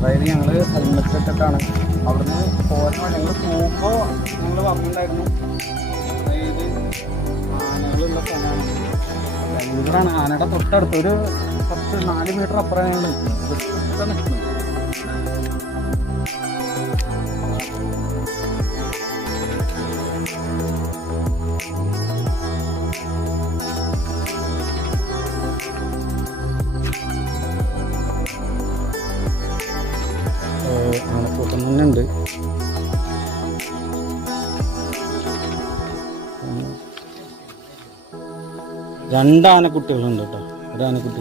അതായത് ഞങ്ങൾ ഹെൽമെറ്റ് ഇട്ടിട്ടാണ് അവിടുന്ന് പോരാൻ ഞങ്ങൾ പോകുമ്പോൾ ഞങ്ങൾ പറഞ്ഞിട്ടുണ്ടായിരുന്നു. അതായത് ആനകളുള്ള സ്ഥലമാണ്. ഇവിടാണ് ആനയുടെ തൊട്ടടുത്ത് ഒരു 4 മീറ്റർ അപ്പുറം ഞങ്ങൾ നിൽക്കുന്നത്. ആനക്കൂട്ടം തന്നെ ഉണ്ട്. രണ്ട് ആനക്കുട്ടികളുണ്ട് കേട്ടോ. ഒരു ആനക്കുട്ടി